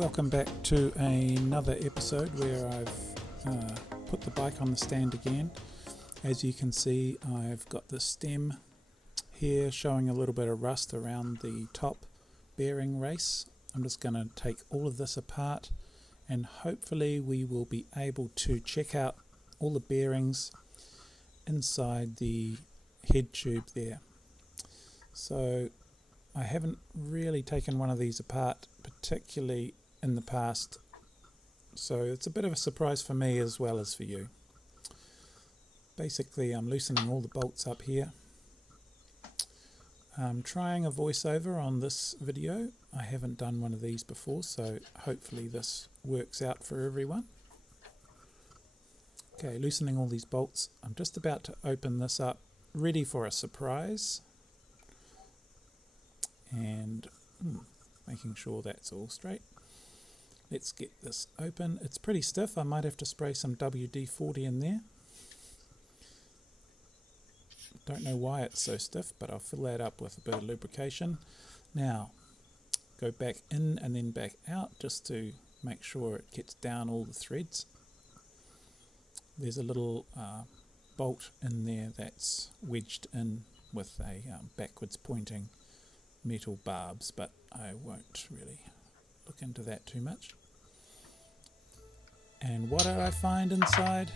Welcome back to another episode where I've put the bike on the stand again. As you can see, I've got the stem here showing a little bit of rust around the top bearing race. I'm just going to take all of this apart and hopefully we will be able to check out all the bearings inside the head tube there. So I haven't really taken one of these apart, particularly in the past, so it's a bit of a surprise for me as well as for you. Basically, I'm loosening all the bolts up here. I'm trying a voiceover on this video. I haven't done one of these before, so hopefully this works out for everyone. Okay, loosening all these bolts. I'm just about to open this up, ready for a surprise. And making sure that's all straight. Let's get this open. It's pretty stiff. I might have to spray some WD-40 in there. Don't know why it's so stiff, but I'll fill that up with a bit of lubrication. Now, go back in and then back out just to make sure it gets down all the threads. There's a little bolt in there that's wedged in with a backwards pointing metal barbs, but I won't really look into that too much. And what did I find inside?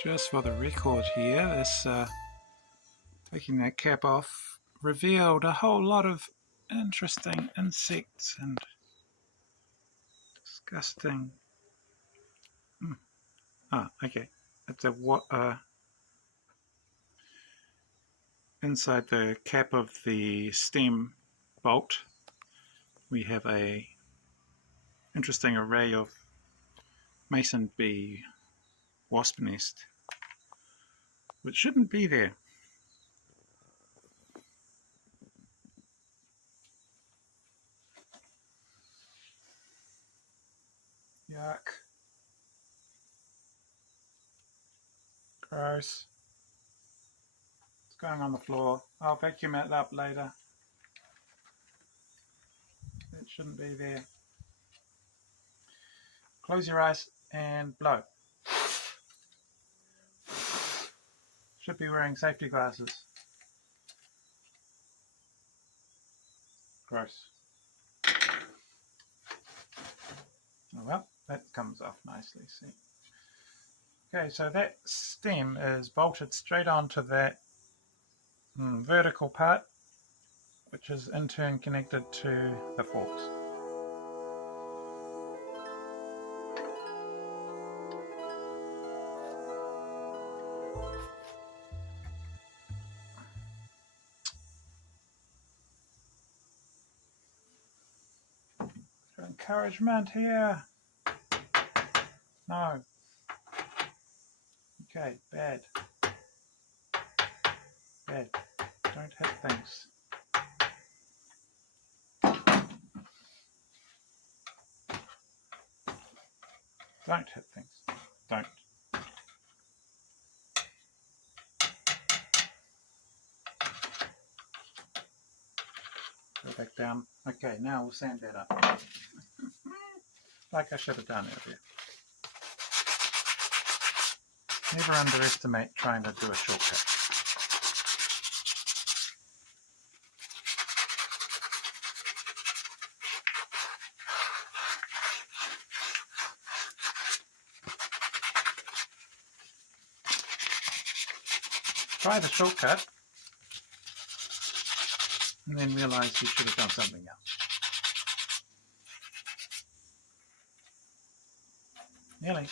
Just for the record here, this taking that cap off revealed a whole lot of interesting insects and disgusting. Okay, it's a inside the cap of the stem bolt we have a interesting array of mason bee wasp nest, which shouldn't be there. Yuck. Gross. It's going on the floor. I'll vacuum it up later. It shouldn't be there. Close your eyes and blow. Should be wearing safety glasses. Gross. Oh well, that comes off nicely, see. Okay, so that stem is bolted straight onto that vertical part, which is in turn connected to the forks. Encouragement here. No. Okay, bad. Bad. Don't hit things. Don't hit things. Don't. Go back down. Okay, now we'll sand that up. Like I should have done earlier. Never underestimate trying to do a shortcut. Try the shortcut and then realize you should have done something else. Nearly.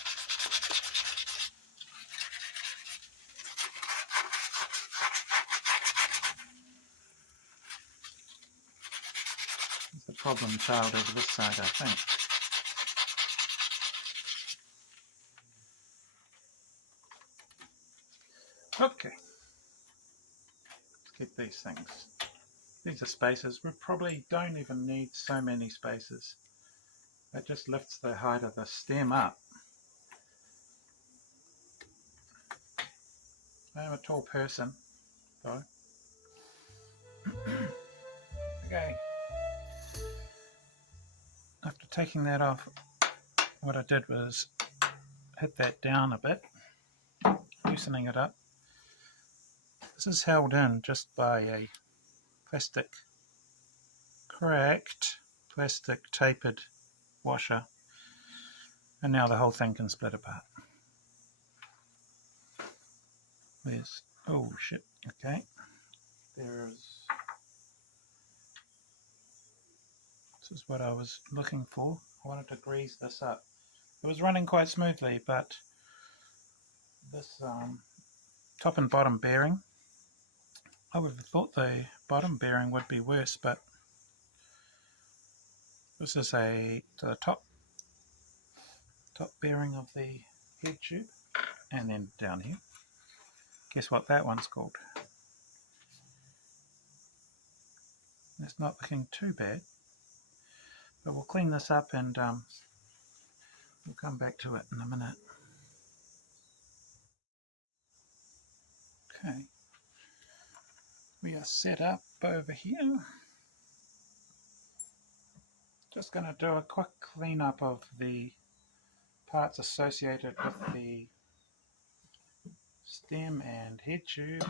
There's the problem child over this side, I think. Okay. Let's get these things. These are spacers. We probably don't even need so many spacers. That just lifts the height of the stem up. I am a tall person, though. Okay. After taking that off, what I did was hit that down a bit, loosening it up. This is held in just by a cracked plastic tapered washer, and now the whole thing can split apart. There's, oh shit, okay, this is what I was looking for. I wanted to grease this up. It was running quite smoothly, but this top and bottom bearing, I would have thought the bottom bearing would be worse, but this is the top bearing of the head tube, and then down here, guess what that one's called? It's not looking too bad, but we'll clean this up and we'll come back to it in a minute. Okay, we are set up over here. Just going to do a quick cleanup of the parts associated with the stem and head tube,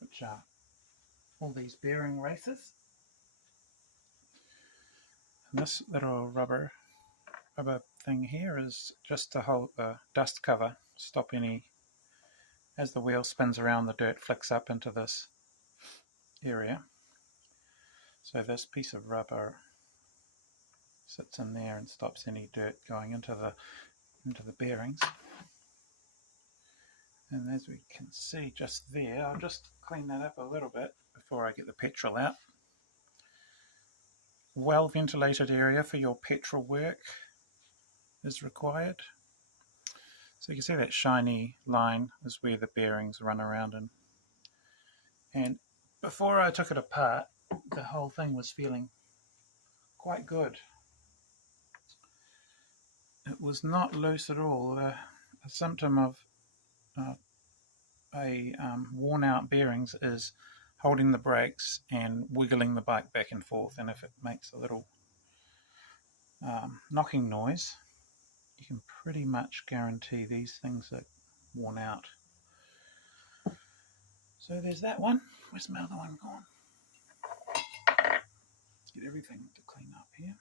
which are all these bearing races. And this little rubber thing here is just to hold the dust cover, stop any, as the wheel spins around, the dirt flicks up into this area. So this piece of rubber sits in there and stops any dirt going into the bearings. And as we can see just there, I'll just clean that up a little bit before I get the petrol out. Well ventilated area for your petrol work is required. So you can see that shiny line is where the bearings run around in. And before I took it apart, the whole thing was feeling quite good. It was not loose at all. A symptom of worn out bearings is holding the brakes and wiggling the bike back and forth, and if it makes a little knocking noise, you can pretty much guarantee these things are worn out. So there's that one. Where's my other one gone? Let's get everything to clean up here.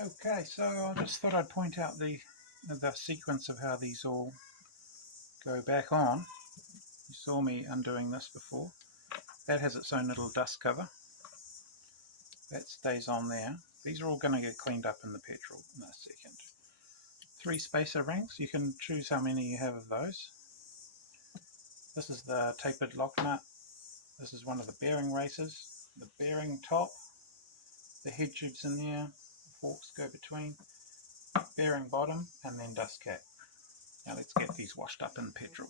Okay, so I just thought I'd point out the sequence of how these all go back on. You saw me undoing this before. That has its own little dust cover. That stays on there. These are all going to get cleaned up in the petrol in a second. 3 spacer rings. You can choose how many you have of those. This is the tapered lock nut. This is one of the bearing races. The bearing top. The head tube's in there. Forks go between, bearing bottom, and then dust cap. Now let's get these washed up in petrol.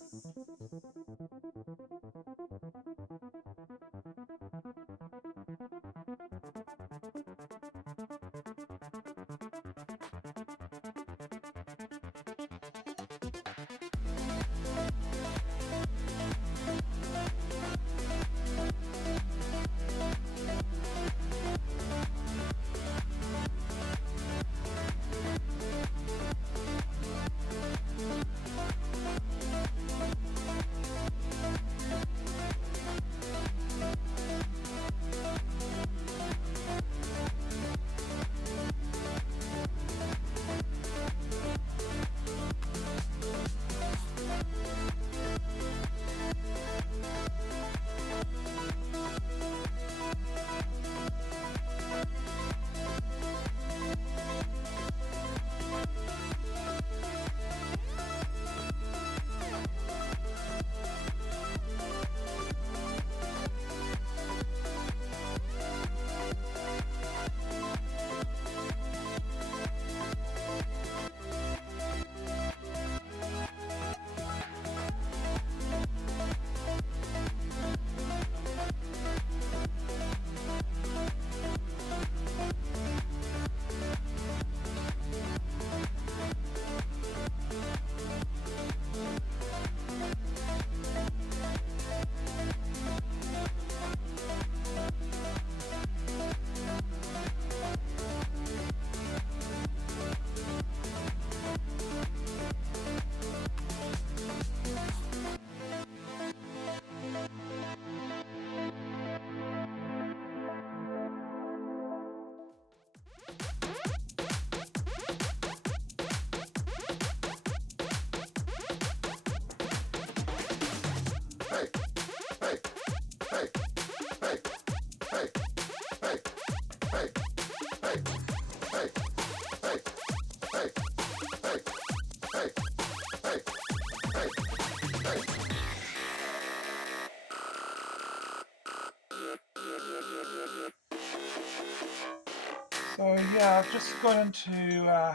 So yeah, I've just got into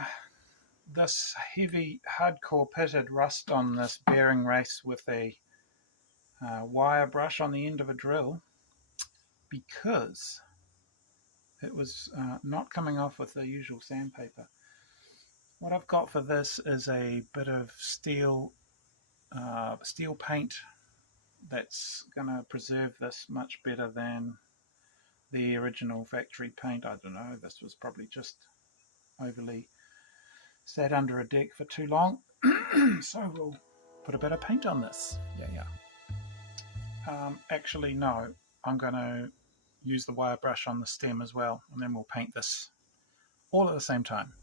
this heavy hardcore pitted rust on this bearing race with a wire brush on the end of a drill because it was not coming off with the usual sandpaper. What I've got for this is a bit of steel paint that's going to preserve this much better than the original factory paint. I don't know, this was probably just overly sat under a deck for too long. So we'll put a bit of paint on this. Actually, no, I'm going to use the wire brush on the stem as well, and then we'll paint this all at the same time.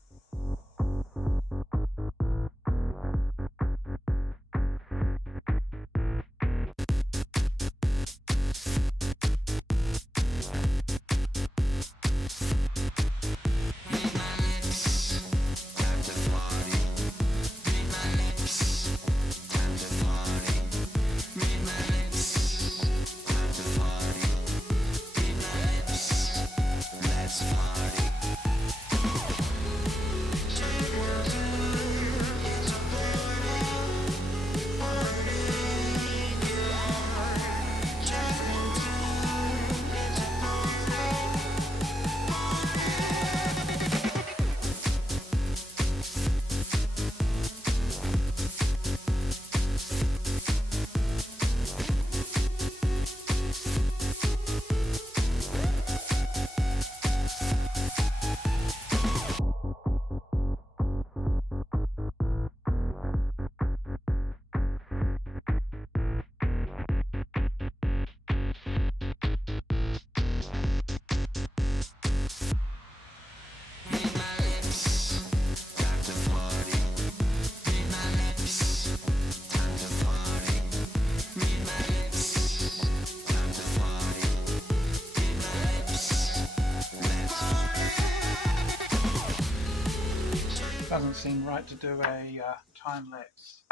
Doesn't seem right to do a time lapse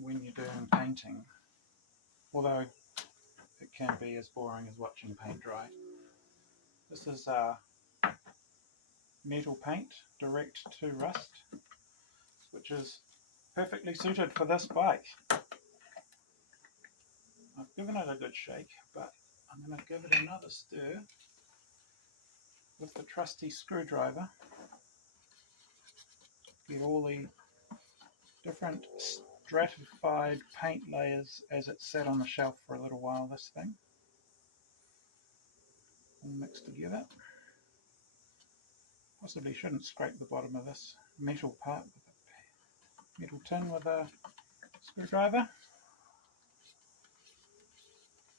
when you're doing painting, although it can be as boring as watching paint dry. This is metal paint direct to rust, which is perfectly suited for this bike. I've given it a good shake, but I'm going to give it another stir with the trusty screwdriver. Get all the different stratified paint layers as it sat on the shelf for a little while, this thing. All mixed together. Possibly shouldn't scrape the bottom of this metal part with a metal tin with a screwdriver.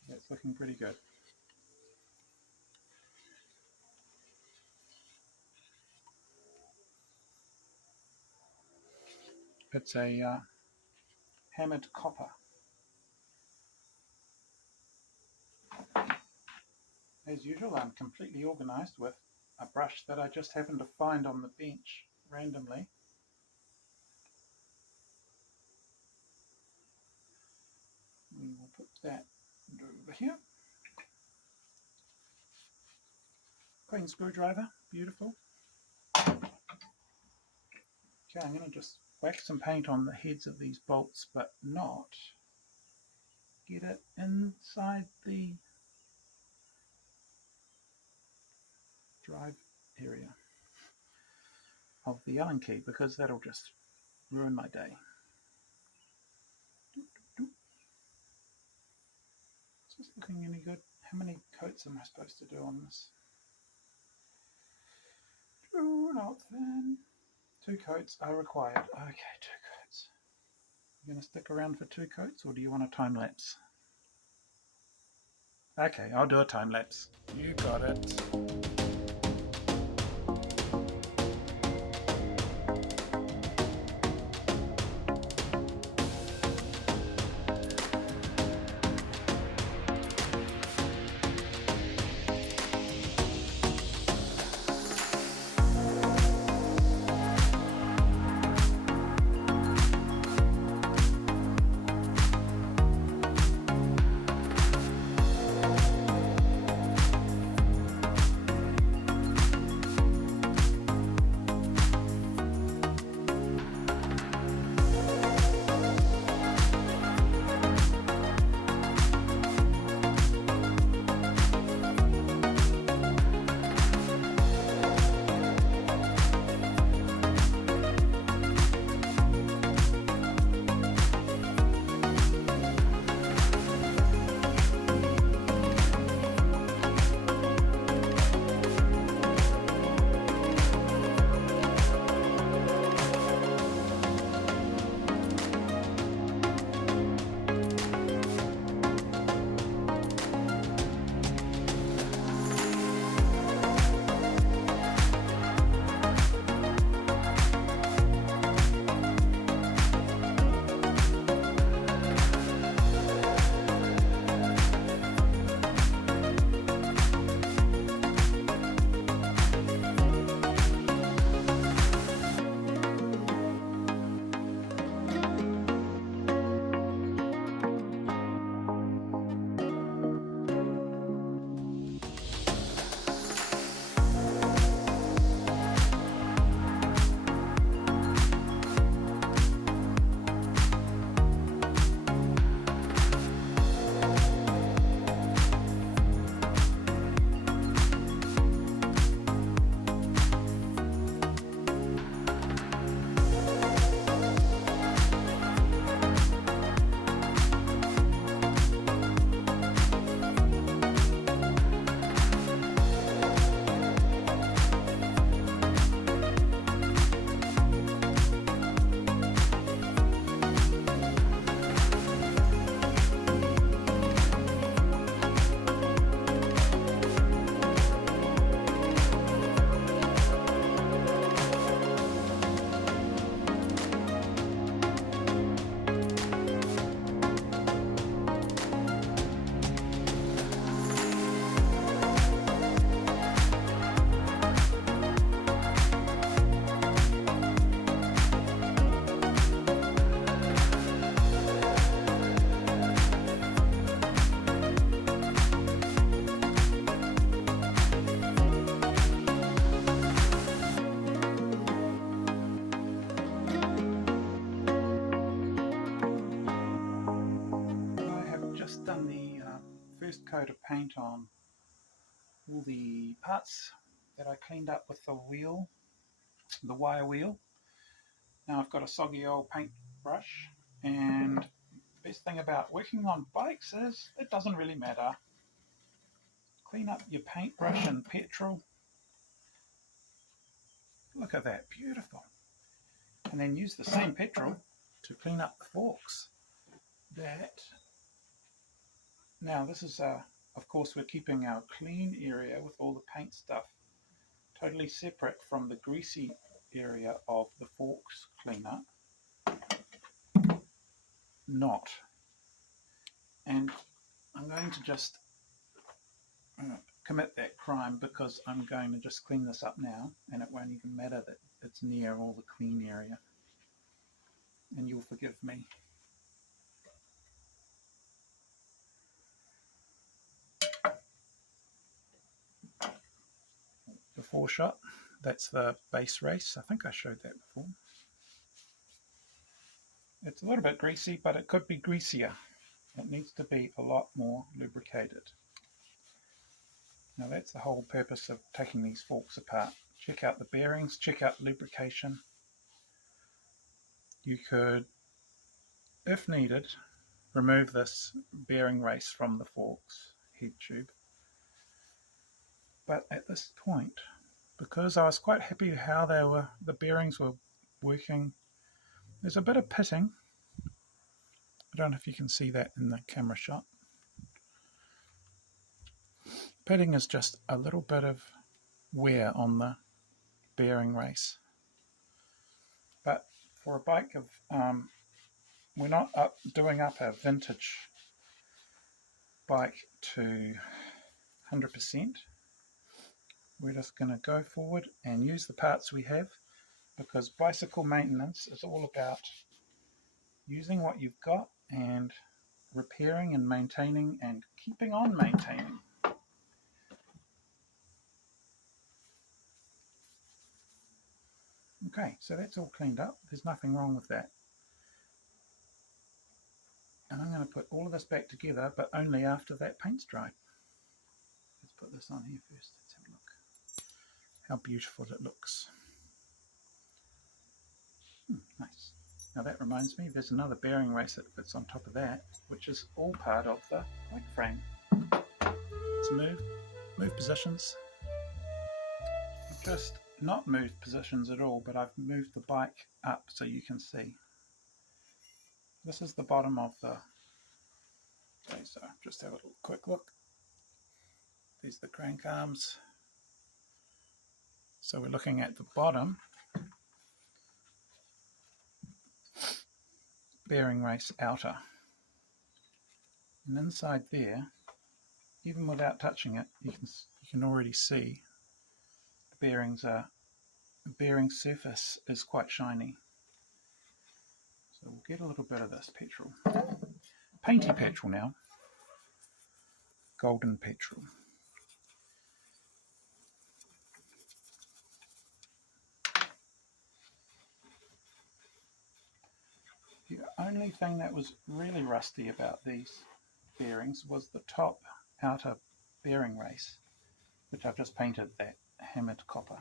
That's looking pretty good. It's a hammered copper. As usual, I'm completely organised with a brush that I just happened to find on the bench randomly. We will put that over here. Clean screwdriver, beautiful. Okay, I'm going to just whack some paint on the heads of these bolts, but not get it inside the drive area of the Allen key, because that'll just ruin my day. Is this looking any good? How many coats am I supposed to do on this? Not then. 2 coats are required. Okay, 2 coats. You going to stick around for 2 coats, or do you want a time lapse? Okay, I'll do a time lapse. You got it. coat of paint on all the parts that I cleaned up with the wheel, the wire wheel. Now I've got a soggy old paint brush, and the best thing about working on bikes is it doesn't really matter. Clean up your paintbrush in petrol. Look at that, beautiful. And then use the same petrol to clean up the forks. Now this is, of course, we're keeping our clean area with all the paint stuff totally separate from the greasy area of the forks cleaner. Not. And I'm going to just commit that crime because I'm going to just clean this up now, and it won't even matter that it's near all the clean area. And you'll forgive me. Before shot, that's the base race. I think I showed that before. It's a little bit greasy, but it could be greasier. It needs to be a lot more lubricated. Now that's the whole purpose of taking these forks apart. Check out the bearings, check out lubrication. You could, if needed, remove this bearing race from the forks head tube. But at this point, because I was quite happy how the bearings were working, there's a bit of pitting. I don't know if you can see that in the camera shot. Pitting is just a little bit of wear on the bearing race. But for a bike of, we're not doing up a vintage bike to 100%. We're just going to go forward and use the parts we have, because bicycle maintenance is all about using what you've got and repairing and maintaining and keeping on maintaining. Okay, so that's all cleaned up. There's nothing wrong with that. And I'm going to put all of this back together, but only after that paint's dry. Let's put this on here first. Let's have a look. How beautiful it looks. Nice. Now that reminds me, there's another bearing race that fits on top of that, which is all part of the bike frame. Let's move positions. Just not moved positions at all, but I've moved the bike up so you can see. This is the bottom of the, okay, so just have a little quick look. These are the crank arms. So we're looking at the bottom bearing race outer. And inside there, even without touching it, you can already see the bearing surface is quite shiny. So we'll get a little bit of this petrol. Painty petrol now. Golden petrol. The only thing that was really rusty about these bearings was the top outer bearing race, which I've just painted that hammered copper.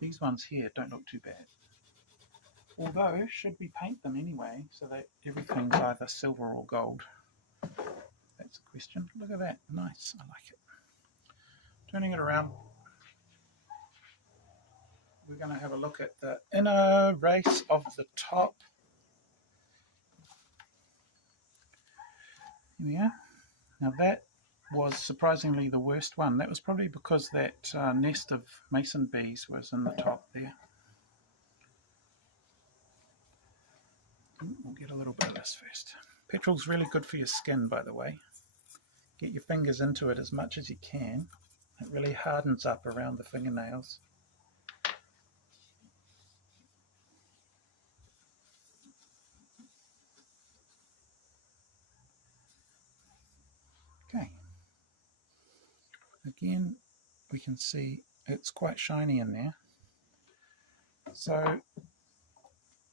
These ones here don't look too bad. Although, should we paint them anyway so that everything's either silver or gold? That's a question. Look at that. Nice. I like it. Turning it around, we're going to have a look at the inner race of the top. Here we are. Now that was surprisingly the worst one. That was probably because that nest of mason bees was in the top there. We'll get a little bit of this first. Petrol's really good for your skin, by the way. Get your fingers into it as much as you can. It really hardens up around the fingernails. Okay. Again, we can see it's quite shiny in there. So,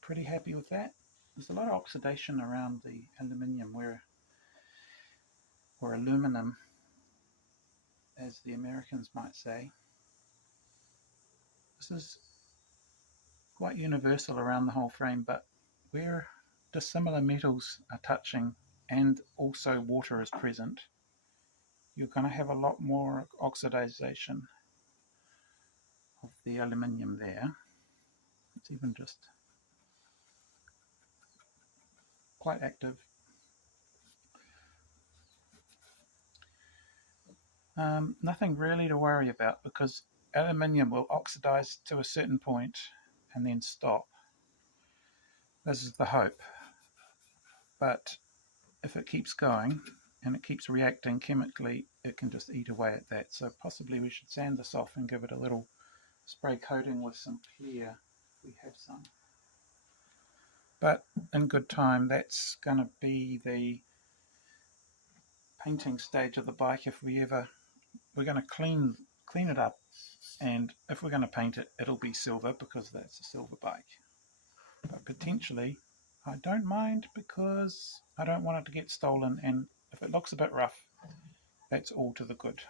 pretty happy with that. There's a lot of oxidation around the aluminium where or aluminum, as the Americans might say. This is quite universal around the whole frame, but where dissimilar metals are touching and also water is present, you're going to have a lot more oxidization of the aluminium there. It's even just quite active. Nothing really to worry about, because aluminium will oxidize to a certain point and then stop. This is the hope. But if it keeps going and it keeps reacting chemically, it can just eat away at that. So possibly we should sand this off and give it a little spray coating with some clear if we have some. But in good time, that's going to be the painting stage of the bike. If we're going to clean it up, and if we're going to paint it, it'll be silver because that's a silver bike. But potentially, I don't mind because I don't want it to get stolen, and if it looks a bit rough, that's all to the good.